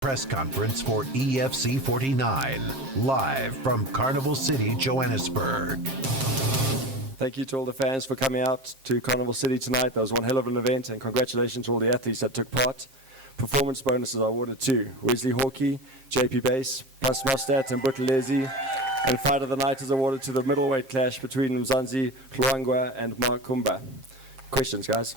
Press conference for EFC 49, live from Carnival City, Johannesburg. Thank you to all the fans for coming out to Carnival City tonight. That was one hell of an event, and congratulations to all the athletes that took part. Performance bonuses are awarded to Wesley Hawkey, JP Base, plus Mostat and Buthelezi. And fight of the night is awarded to the middleweight clash between Mzansi Luangwa and Mark Kumba. Questions, guys?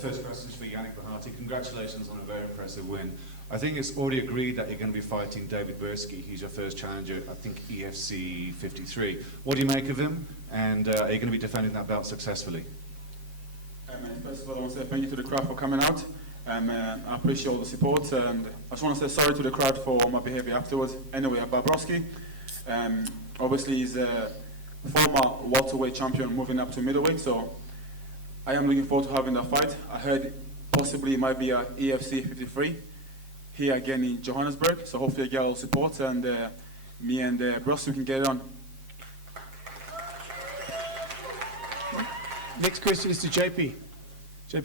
First question is for Yannick Bahati. Congratulations on a very impressive win. I think it's already agreed that you're going to be fighting David Bursky. He's your first challenger, I think EFC 53. What do you make of him? And are you going to be defending that belt successfully? First of all, I want to say thank you to the crowd for coming out. I appreciate all the support. And I just want to say sorry to the crowd for my behavior afterwards. Anyway, Bobrovsky, obviously he's a former welterweight champion moving up to middleweight, so I am looking forward to having that fight. I heard possibly it might be a EFC 53 here again in Johannesburg, so hopefully I get all support and me and Bruce we can get it on. Next question is to JP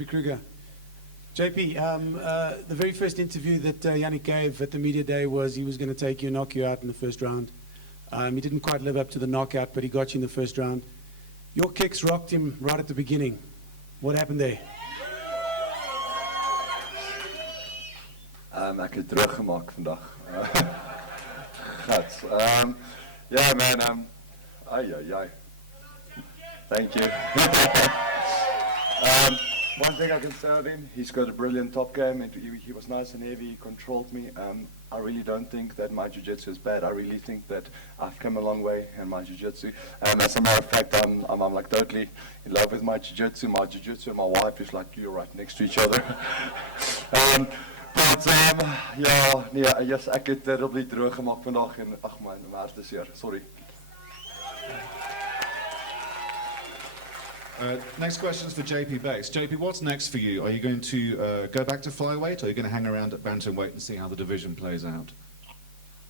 Kruger. JP, the very first interview that Yannick gave at the media day was he was going to take you and knock you out in the first round. He didn't quite live up to the knockout, but he got you in the first round. Your kicks rocked him right at the beginning. What happened there? Ek het teruggemaak vandag. Gats. Yeah, man. Ay. Thank you. One thing I can say of him, he's got a brilliant top game. And he was nice and heavy. He controlled me. I really don't think that my jiu-jitsu is bad. I really think that I've come a long way in my jiu-jitsu. As a matter of fact, I'm like totally in love with my jiu-jitsu. My jiu-jitsu and my wife is like you're right next to each other. Yes, ek het terribly droog gemaak vandag en ag man, my hart is seer. Sorry. Next question is for JP Base. JP, what's next for you? Are you going to go back to flyweight, or are you going to hang around at bantamweight and see how the division plays out?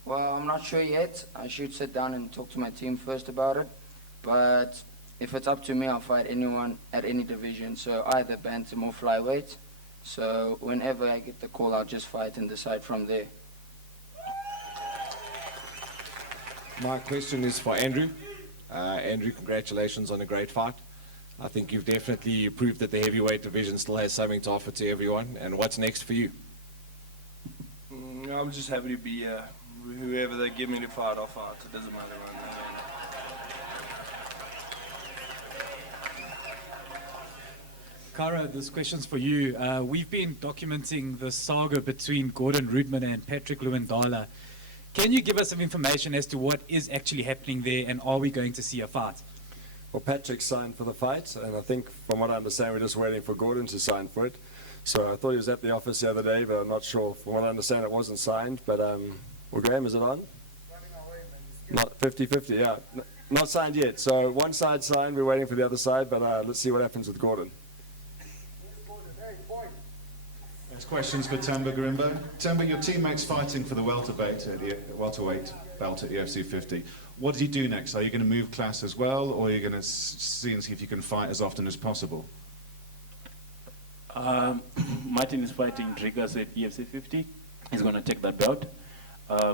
Well, I'm not sure yet. I should sit down and talk to my team first about it. But if it's up to me, I'll fight anyone at any division. So either bantam or flyweight. So whenever I get the call, I'll just fight and decide from there. My question is for Andrew. Andrew, congratulations on a great fight. I think you've definitely proved that the heavyweight division still has something to offer to everyone. And what's next for you? I'm just happy to be whoever they give me to fight, I'll fight. It doesn't matter. Cara, this question's for you. We've been documenting the saga between Gordon Rudman and Patrick Luandala. Can you give us some information as to what is actually happening there, and are we going to see a fight? Well, Patrick signed for the fight, and I think from what I understand, we're just waiting for Gordon to sign for it. So I thought he was at the office the other day, but I'm not sure. From what I understand, it wasn't signed. But, well, Graham, is it on? Not 50-50, yeah. Not signed yet. So one side signed, we're waiting for the other side, but let's see what happens with Gordon. Next question's for Temba Garimbo. Temba, your teammate's fighting for the welterweight belt at EFC 50. What does he do next? Are you going to move class as well, or are you going to see if you can fight as often as possible? Martin is fighting Triggers at EFC 50. He's going to take that belt.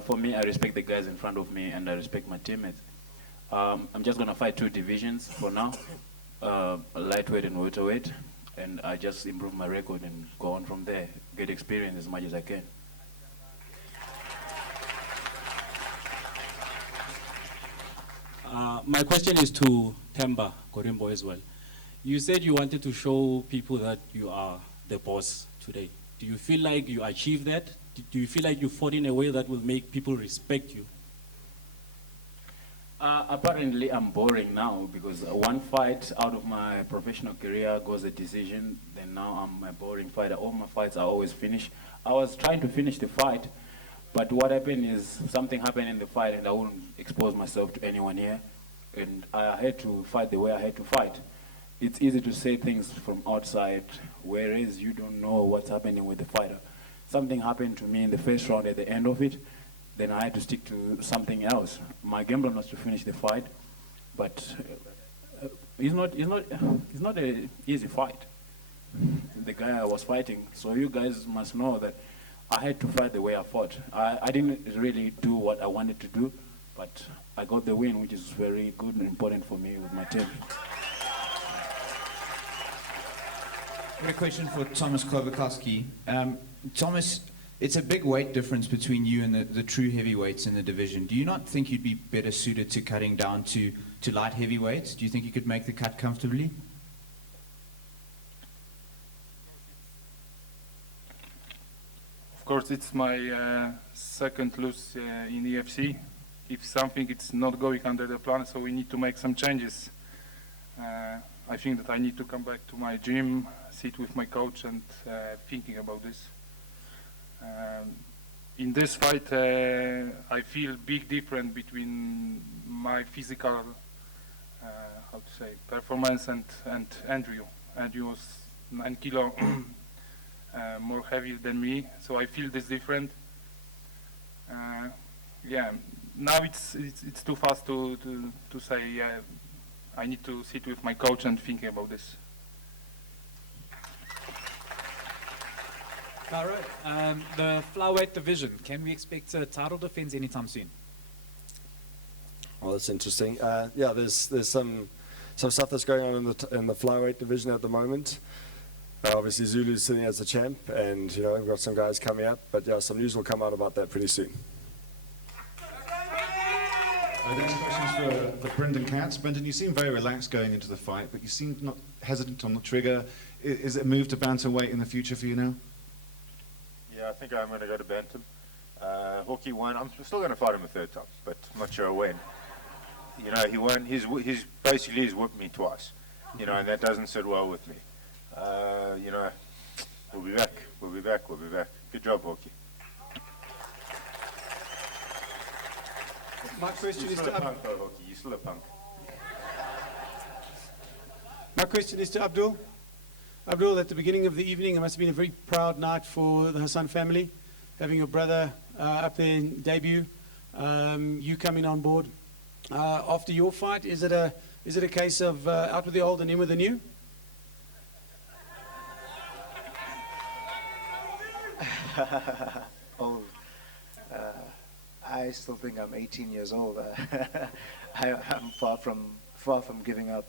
For me, I respect the guys in front of me, and I respect my teammates. I'm just going to fight two divisions for now, lightweight and welterweight, and I just improve my record and go on from there, get experience as much as I can. My question is to Temba Garimbo as well. You said you wanted to show people that you are the boss today. Do you feel like you achieved that? Do you feel like you fought in a way that will make people respect you? Apparently, I'm boring now because one fight out of my professional career goes a decision. Then now I'm a boring fighter. All my fights are always finished. I was trying to finish the fight, but what happened is something happened in the fight, and I wouldn't expose myself to anyone here. And I had to fight the way I had to fight. It's easy to say things from outside, whereas you don't know what's happening with the fighter. Something happened to me in the first round at the end of it, then I had to stick to something else. My game plan was to finish the fight, but it's not an easy fight. The guy I was fighting, so you guys must know that I had to fight the way I fought. I didn't really do what I wanted to do, but I got the win, which is very good and important for me with my team. Got a question for Thomas Kobakowski. Thomas, it's a big weight difference between you and the true heavyweights in the division. Do you not think you'd be better suited to cutting down to light heavyweights? Do you think you could make the cut comfortably? Of course, it's my second lose in EFC. If something it's not going under the plan, so we need to make some changes. I think that I need to come back to my gym, sit with my coach, and thinking about this. In this fight, I feel big difference between my physical, how to say, performance and Andrew. Andrew was 9 kilo more heavy than me, so I feel this different. Yeah, now it's too fast to say. I need to sit with my coach and think about this. Caro, the flyweight division, can we expect a title defense anytime soon? Well, that's interesting. Yeah, there's some stuff that's going on in the flyweight division at the moment. Obviously, Zulu's sitting as the champ, and we've got some guys coming up. But yeah, some news will come out about that pretty soon. Next question is for Brendan Katz. Brendan, you seem very relaxed going into the fight, but you seem not hesitant on the trigger. Is it a move to bantamweight in the future for you now? Yeah, I think I'm going to go to bantam. Hawkeye won. I'm still going to fight him a third time, but I'm not sure when. He won. He's basically whipped me twice. And that doesn't sit well with me. We'll be back. We'll be back. We'll be back. Good job, Hawkeye. My question You're is still to a punk, though, Hawkeye. You're still a punk. My question is to Abdul. Abdul, at the beginning of the evening, it must have been a very proud night for the Hassan family, having your brother up there in debut, you coming on board. After your fight, is it a case of out with the old and in with the new? Old. I still think I'm 18 years old. I'm far from giving up.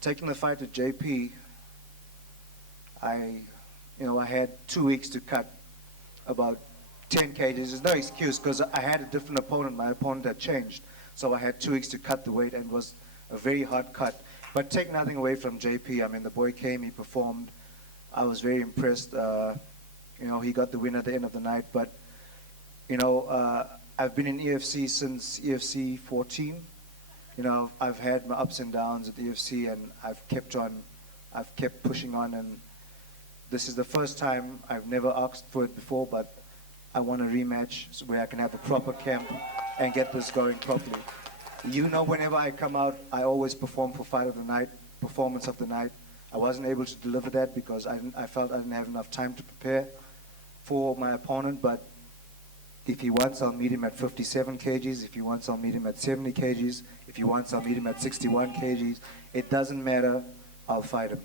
Taking the fight at JP, I had 2 weeks to cut about 10 kgs. There's no excuse because I had a different opponent. My opponent had changed, so I had 2 weeks to cut the weight, and it was a very hard cut. But take nothing away from JP. I mean, the boy came, he performed. I was very impressed. He got the win at the end of the night. But I've been in EFC since EFC 14. I've had my ups and downs at EFC, and I've kept pushing on, and this is the first time. I've never asked for it before, but I want a rematch where I can have a proper camp and get this going properly. Whenever I come out, I always perform for fight of the night, performance of the night. I wasn't able to deliver that because I felt I didn't have enough time to prepare for my opponent, but if he wants, I'll meet him at 57 kgs. If he wants, I'll meet him at 70 kgs. If he wants, I'll meet him at 61 kgs. It doesn't matter. I'll fight him.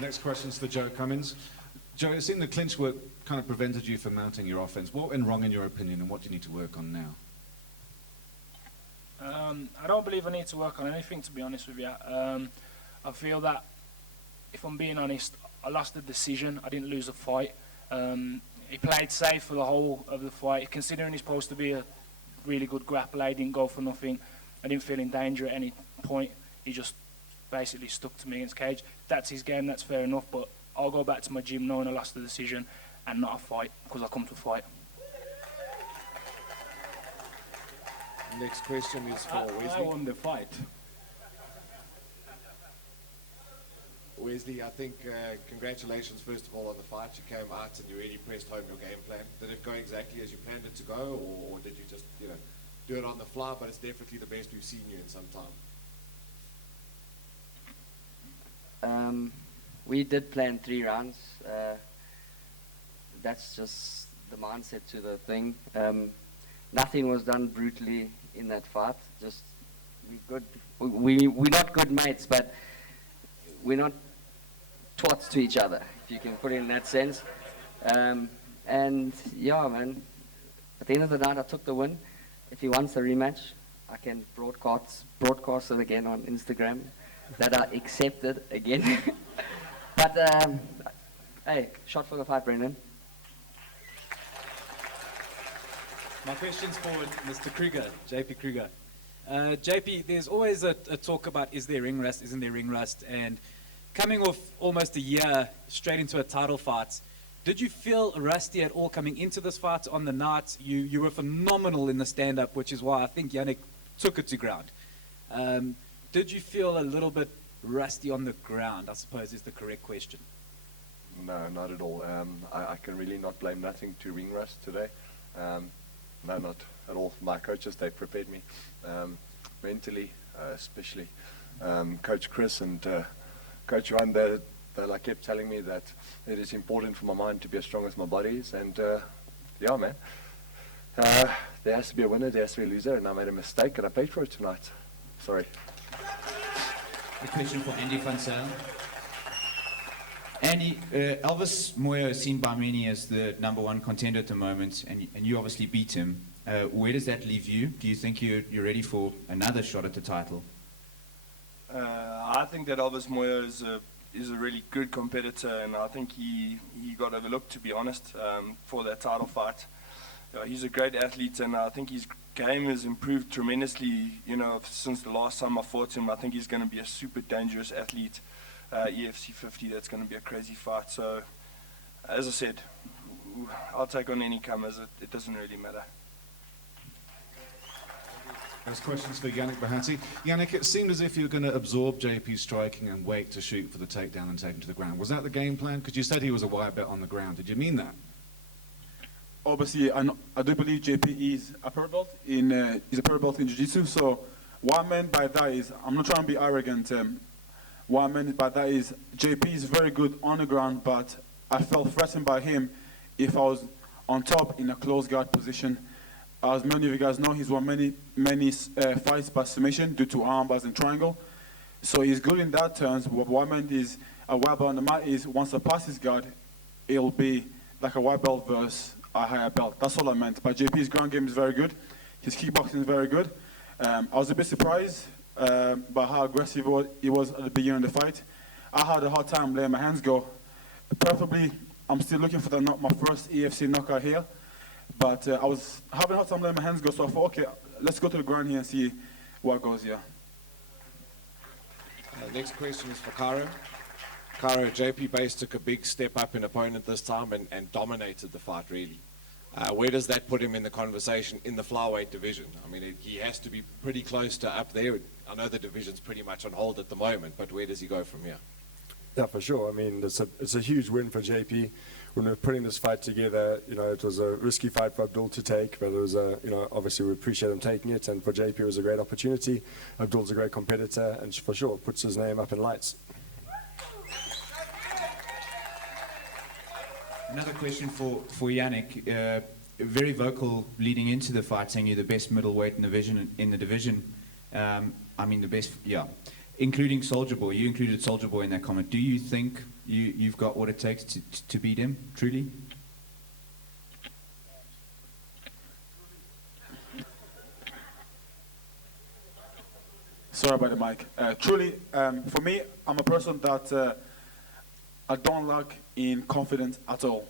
Next question is for Joe Cummins. Joe, it seemed the clinch work kind of prevented you from mounting your offense. What went wrong in your opinion, and what do you need to work on now? I don't believe I need to work on anything, to be honest with you. I feel that, if I'm being honest, I lost the decision. I didn't lose the fight. He played safe for the whole of the fight. Considering he's supposed to be a really good grappler, he didn't go for nothing. I didn't feel in danger at any point. He just basically stuck to me against cage. If that's his game, that's fair enough, but I'll go back to my gym knowing I lost the decision and not a fight, because I come to fight. Next question is for Wesley. I won the fight. Wesley, I think congratulations first of all on the fight. You came out and you really pressed home your game plan. Did it go exactly as you planned it to go, or did you just do it on the fly? But it's definitely the best we've seen you in some time. We did plan 3 rounds. That's just the mindset to the thing. Nothing was done brutally in that fight. Just We're good. We're not good mates, but we're not twats to each other, if you can put it in that sense. And yeah, man, at the end of the night, I took the win. If he wants the rematch, I can broadcast it again on Instagram that I accepted again. But hey, shot for the fight, Brendan. My question's for Mr. Kruger, JP Kruger. JP, there's always a talk about is there ring rust, isn't there ring rust, and coming off almost a year straight into a title fight, did you feel rusty at all coming into this fight on the night? You were phenomenal in the stand-up, which is why I think Yannick took it to ground. Did you feel a little bit rusty on the ground, I suppose is the correct question? No, not at all. I can really not blame nothing to ring rust today. No, not at all. My coaches, they prepared me mentally, especially Coach Chris and Coach Juan. They like kept telling me that it is important for my mind to be as strong as my body is. And yeah, man, there has to be a winner, there has to be a loser, and I made a mistake and I paid for it tonight. Sorry. A question for Andy van Zyl. Andy, Elvis Moyo is seen by many as the #1 contender at the moment, and you obviously beat him. Where does that leave you? Do you think you're ready for another shot at the title? I think that Elvis Moyo is a really good competitor, and I think he got overlooked, to be honest, for that title fight. He's a great athlete, and I think his game has improved tremendously, since the last time I fought him. I think he's going to be a super dangerous athlete. EFC 50, that's going to be a crazy fight. So, as I said, I'll take on any comers. It doesn't really matter. There's questions for Yannick Bahati. Yannick, it seemed as if you were going to absorb JP's striking and wait to shoot for the takedown and take him to the ground. Was that the game plan? Because you said he was a white belt on the ground. Did you mean that? Obviously, I do believe JP is a purple belt in Jiu-Jitsu. So what I meant by that is, I'm not trying to be arrogant. What I meant by that is JP is very good on the ground, but I felt threatened by him if I was on top in a close guard position. As many of you guys know, he's won many fights by submission due to armbars and triangle. So he's good in that terms. What I meant is a white belt on the mat is once I pass his guard, it'll be like a white belt versus a higher belt. That's all I meant. But JP's ground game is very good. His kickboxing is very good. I was a bit surprised by how aggressive he was at the beginning of the fight. I had a hard time letting my hands go. Preferably, I'm still looking for my first EFC knockout here. But I was having a hard time letting my hands go, so I thought, okay, let's go to the ground here and see what goes here. Next question is for Caro. Caro, JP Base took a big step up in opponent this time and dominated the fight, really. Where does that put him in the conversation in the flyweight division? I mean, he has to be pretty close to up there. I know the division's pretty much on hold at the moment, but where does he go from here? Yeah, for sure. I mean, it's a huge win for JP. When we were putting this fight together, it was a risky fight for Abdul to take, but it was obviously we appreciate him taking it, and for JP it was a great opportunity. Abdul's a great competitor, and for sure puts his name up in lights. Another question for Yannick. Very vocal leading into the fight, saying you're the best middleweight in the division. I mean, the best, yeah. Including Soulja Boy. You included Soulja Boy in that comment. Do you think you've got what it takes to beat him, truly? Sorry about the mic. Truly, for me, I'm a person that I don't lack in confidence at all.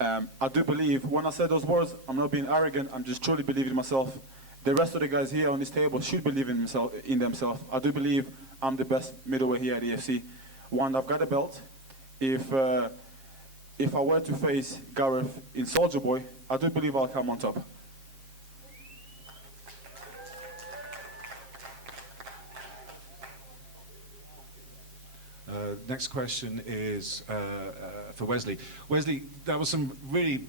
I do believe, when I say those words, I'm not being arrogant, I'm just truly believing in myself. The rest of the guys here on this table should believe in themselves. I do believe I'm the best middleweight here at EFC. One, I've got a belt. If I were to face Gareth in Soulja Boy, I do believe I'll come on top. Next question is for Wesley. Wesley, that was one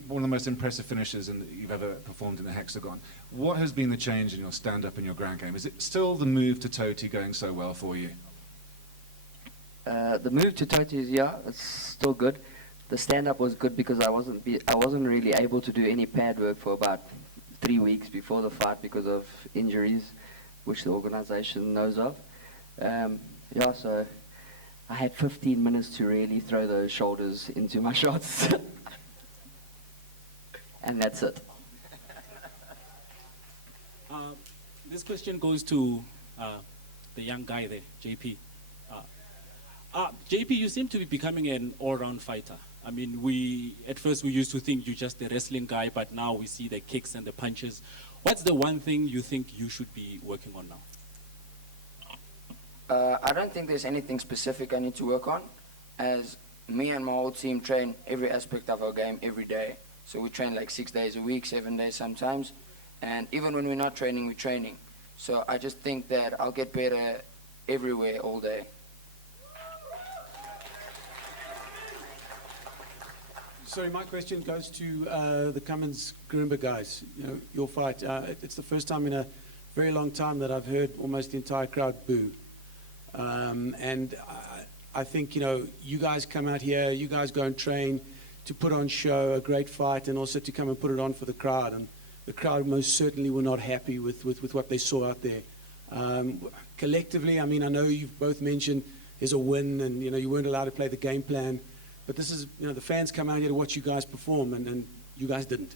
of the most impressive finishes you've ever performed in the Hexagon. What has been the change in your stand-up and your ground game? Is it still the move to Toti going so well for you? The move to Toti is, yeah, it's still good. The stand-up was good because I wasn't really able to do any pad work for about 3 weeks before the fight because of injuries. which the organization knows of. Yeah, so I had 15 minutes to really throw those shoulders into my shots. And that's it. This question goes to the young guy there, JP. JP, you seem to be becoming an all-round fighter. I mean, at first we used to think you're just a wrestling guy, but now we see the kicks and the punches. What's the one thing you think you should be working on now? I don't think there's anything specific I need to work on, as me and my whole team train every aspect of our game every day. So we train like 6 days a week, 7 days sometimes, and even when we're not training, we're training. So I just think that I'll get better everywhere all day. Sorry, my question goes to the Cummins Garimba guys. You know, your fight. It's the first time in a very long time that I've heard almost the entire crowd boo. And I think, you know, you guys come out here, you guys go and train to put on show, a great fight, and also to come and put it on for the crowd. And the crowd most certainly were not happy with what they saw out there. Collectively, I mean, I know you've both mentioned there's a win and, you know, you weren't allowed to play the game plan. But this is, you know, the fans come out here to watch you guys perform, and you guys didn't.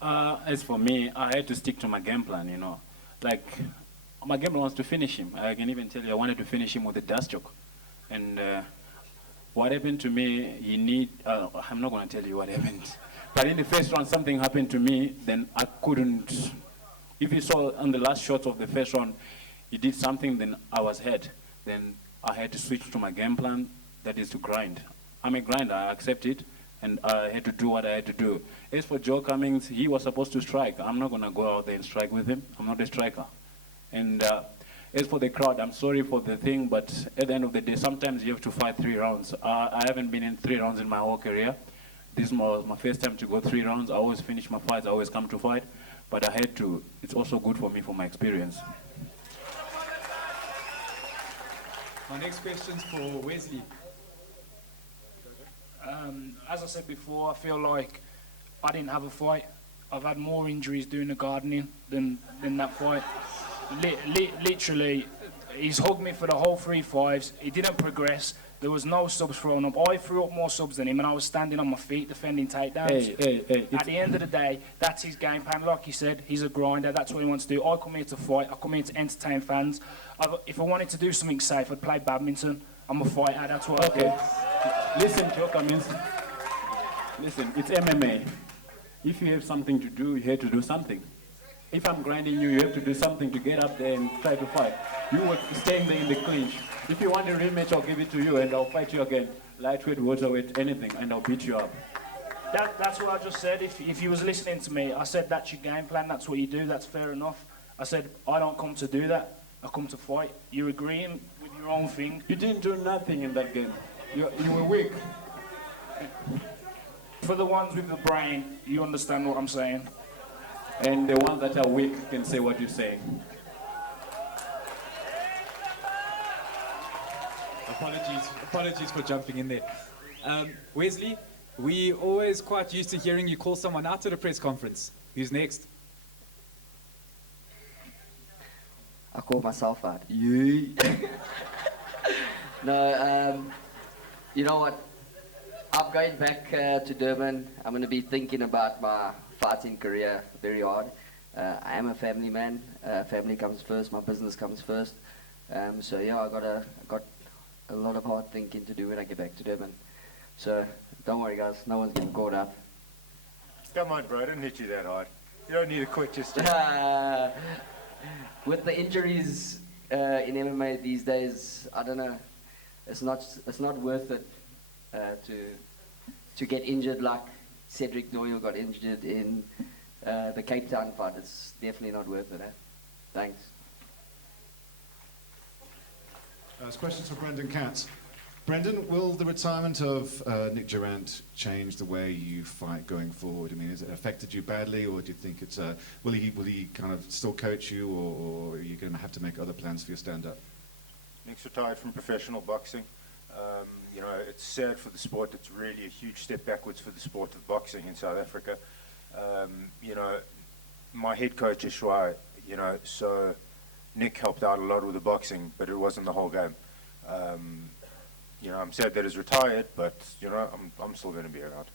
As for me, I had to stick to my game plan, you know. Like, my game plan was to finish him. I can even tell you I wanted to finish him with a dust choke. And what happened to me, I'm not going to tell you what happened. But in the first round, something happened to me, then I couldn't. If you saw on the last shot of the first round, he did something, then I was hurt. Then I had to switch to my game plan, that is to grind. I'm a grinder, I accept it, and I had to do what I had to do. As for Joe Cummings, he was supposed to strike. I'm not going to go out there and strike with him. I'm not a striker. And as for the crowd, I'm sorry for the thing, but at the end of the day, sometimes you have to fight 3 rounds. I haven't been in 3 rounds in my whole career. This was my first time to go 3 rounds. I always finish my fights, I always come to fight, but I had to. It's also good for me for my experience. My next question's for Wesley. As I said before, I feel like I didn't have a fight. I've had more injuries doing the gardening than that fight. Literally, he's hugged me for the whole 3 fights. He didn't progress. There was no subs thrown up. I threw up more subs than him, and I was standing on my feet defending takedowns. Hey, at the end of the day, that's his game plan. Like he said, he's a grinder. That's what he wants to do. I come here to fight. I come here to entertain fans. If I wanted to do something safe, I'd play badminton. I'm a fighter. That's what I do. Listen, Joe Cummings. Listen, it's MMA. If you have something to do, you have to do something. If I'm grinding you, you have to do something to get up there and try to fight. You were staying there in the clinch. If you want a rematch, I'll give it to you and I'll fight you again. Lightweight, welterweight, anything, and I'll beat you up. That's what I just said. If you was listening to me, I said that's your game plan, that's what you do, that's fair enough. I said, I don't come to do that, I come to fight. You're agreeing with your own thing. You didn't do nothing in that game. You were weak. For the ones with the brain, you understand what I'm saying. And the ones that are weak can say what you're saying. Apologies for jumping in there. Wesley, we always quite used to hearing you call someone out at a press conference. Who's next? I call myself out. Yeah. No, you know what? I'm going back to Durban. I'm going to be thinking about my fighting career very hard. I am a family man. Family comes first. My business comes first. So yeah, I got a lot of hard thinking to do when I get back to Durban. So don't worry, guys. No one's getting caught up. Come on, bro. I didn't hit you that hard. You don't need to quit just yet. With the injuries in MMA these days, I don't know. It's not worth it to get injured like Cedric Doyle got injured in the Cape Town fight. It's definitely not worth it. Thanks. There's questions for Brendan Katz. Brendan, will the retirement of Nick Durant change the way you fight going forward? I mean, has it affected you badly, or do you think it's will he kind of still coach you, or are you going to have to make other plans for your stand-up? Nick's retired from professional boxing. You know, it's sad for the sport. It's really a huge step backwards for the sport of boxing in South Africa. You know, my head coach is Shwai, you know, so Nick helped out a lot with the boxing, but it wasn't the whole game. You know, I'm sad that he's retired, but, you know, I'm still going to be around.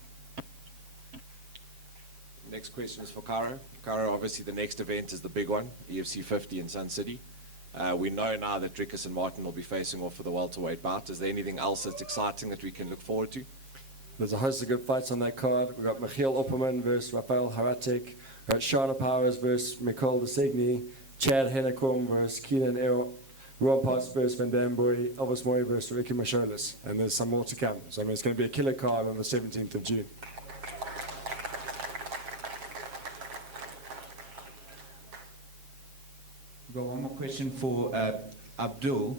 Next question is for Caro. Caro, obviously the next event is the big one, EFC 50 in Sun City. We know now that Drickus and Martin will be facing off for the welterweight bout. Is there anything else that's exciting that we can look forward to? There's a host of good fights on that card. We've got Michiel Opperman versus Rafael Haratek. We've got Shana Powers versus Nicole Designy. Chad Hennekom versus Keenan Errol. Rob Potts versus Van Damboy. Elvis Moy versus Ricky Macholis. And there's some more to come. So I mean, it's going to be a killer card on the 17th of June. We've got one more question for Abdul.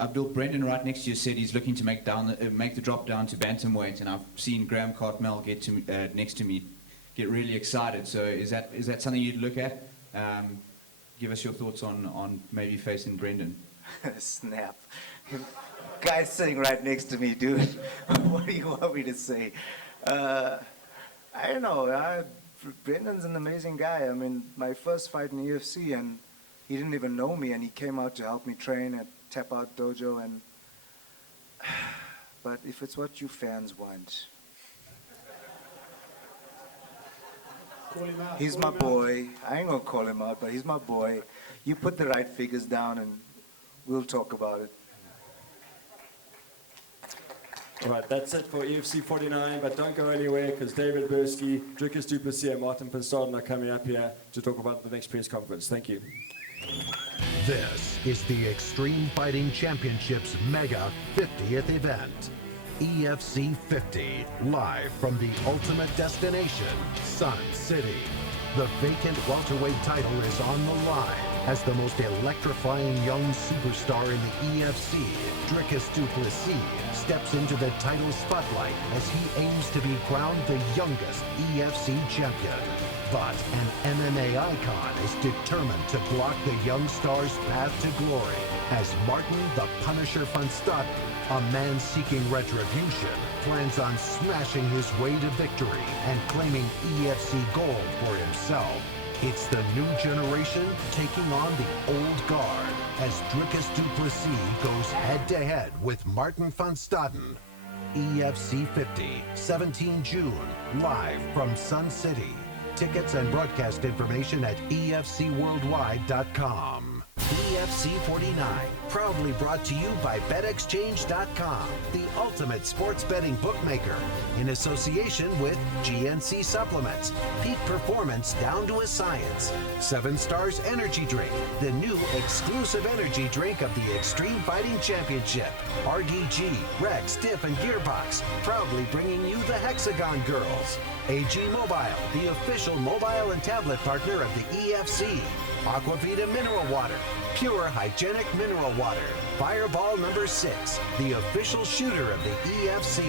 Abdul, Brendan right next to you said he's looking to make the drop down to bantamweight, and I've seen Graham Cartmel get to next to me get really excited. So is that something you'd look at? Give us your thoughts on maybe facing Brendan. Snap. Guy's sitting right next to me, dude. What do you want me to say? I don't know. Brendan's an amazing guy. I mean, my first fight in EFC, and he didn't even know me, and he came out to help me train at Tap Out Dojo. And but if it's what you fans want, Call him out. he's my boy. I ain't gonna call him out, but he's my boy. You put the right figures down, and we'll talk about it. All right, that's it for EFC 49, but don't go anywhere because David Bursky, Drickus du Plessis, and Martin van Staden are coming up here to talk about the next press conference. Thank you. This is the Extreme Fighting Championships Mega 50th event. EFC 50, live from the ultimate destination, Sun City. The vacant welterweight title is on the line as the most electrifying young superstar in the EFC, Drickus du Plessis, steps into the title spotlight as he aims to be crowned the youngest EFC champion. But an MMA icon is determined to block the young star's path to glory as Martin the Punisher van Staden, a man seeking retribution, plans on smashing his way to victory and claiming EFC gold for himself. It's the new generation taking on the old guard as Drickus du Plessis goes head-to-head with Martin van Staden. EFC 50, 17 June, live from Sun City. Tickets and broadcast information at efcworldwide.com. EFC 49, proudly brought to you by BetExchange.com, the ultimate sports betting bookmaker, in association with GNC Supplements, peak performance down to a science, 7 Stars Energy Drink, the new exclusive energy drink of the Extreme Fighting Championship, RDG, Rex, Diff, and Gearbox, proudly bringing you the Hexagon Girls, AG Mobile, the official mobile and tablet partner of the EFC, Aquavita Mineral Water, pure hygienic mineral water, Fireball number 6, the official shooter of the EFC,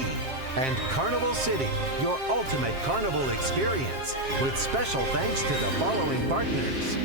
and Carnival City, your ultimate carnival experience, with special thanks to the following partners: